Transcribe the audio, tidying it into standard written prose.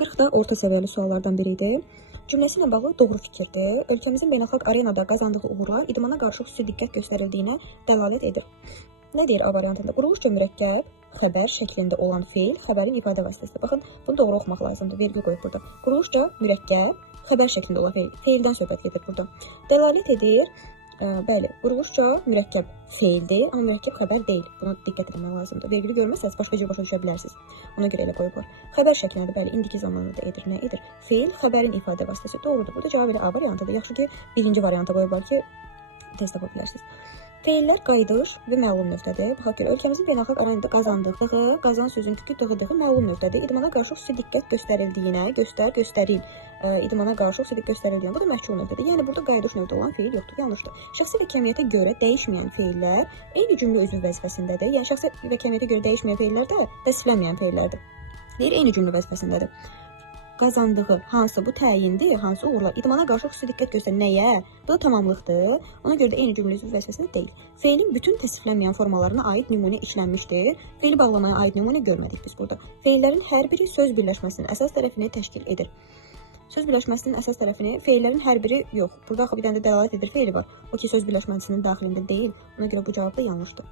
40 da orta səviyyəli suallardan biri idi. Cümləsi ilə bağlı doğru fikirdir. Ölkəmizin beynəlxalq arenada qazandığı uğurlar idmana qarşı xüsusi diqqət göstərildiyinə dəlalət edir. Nə deyir A variantında? Quruluşca mürəkkəb, xəbər şəklində olan feil, xəbərin ifadə vasitəsidir. Baxın, bunu doğru oxumaq lazımdır. Vergül qoyub burada. Quruluşca mürəkkəb, xəbər şəklində olan feil. Feildən söhbət gedir burada. Dəlalət edir. Bəli, quruluşca mürəkkəb feildir, amma mürəkkəb xəbər deyil. Buna diqqət etmək lazımdır. Vergülü görməsəniz başqa cür başa düşə bilərsiniz. Ona görə elə qoyublar. Xəbər şəklində bəli, indiki zamanında edir. Nə edir? Feil xəbərin ifadə vasitəsi. Doğrudur. Burada cavab elə A variantıdır. Yaxşı ki, birinci varianta qoyublar ki, test tapa bilərsiniz. Feillər qayıdış və məlum növdədir. Baxaq görə, ölkəmizin beynəlxalq arenada qazandığı, qazan sözün kökü dığıdığı məlum növdədir. İdmana qarşı xüsusi diqqət göstərildiyinə, göstəril. İdmana qarşı xüsusi diqqət göstərildiyinə, bu da məhcul növdədir. Yəni burada qayıdış növdə olan feil yoxdur, yanlışdır. Şəxsi və kəmiyyətə görə dəyişməyən feillər eyni cümlə üzvü vəzifəsindədir. Yəni şəxsi və kəmiyyətə görə dəyişməyən feillər də təsdiqlənməyən feillərdir. Deyir, eyni cümlə vəzifəsindədir. Qazandığı hansı bu təyindir, hansı uğurlar idmana qarşı xüsusi diqqət göstərir. Nəyə? Bu da tamamlıqdır. Ona görə də eyni cümlə üzvü vəzifəsində deyil. Feilin bütün təsdiqlənməyən formalarına aid nümunə işlənmişdir. Feili bağlamaya aid nümunə görmədik biz burada. Feillərin hər biri söz birləşməsinin əsas tərəfini təşkil edir. Söz birləşməsinin əsas tərəfini feillərin hər biri yox. Burada axı bir dənə də dəlalət edir feili var. O ki söz birləşməsinin daxilində deyil. Ona görə bu cavab da yanlışdır.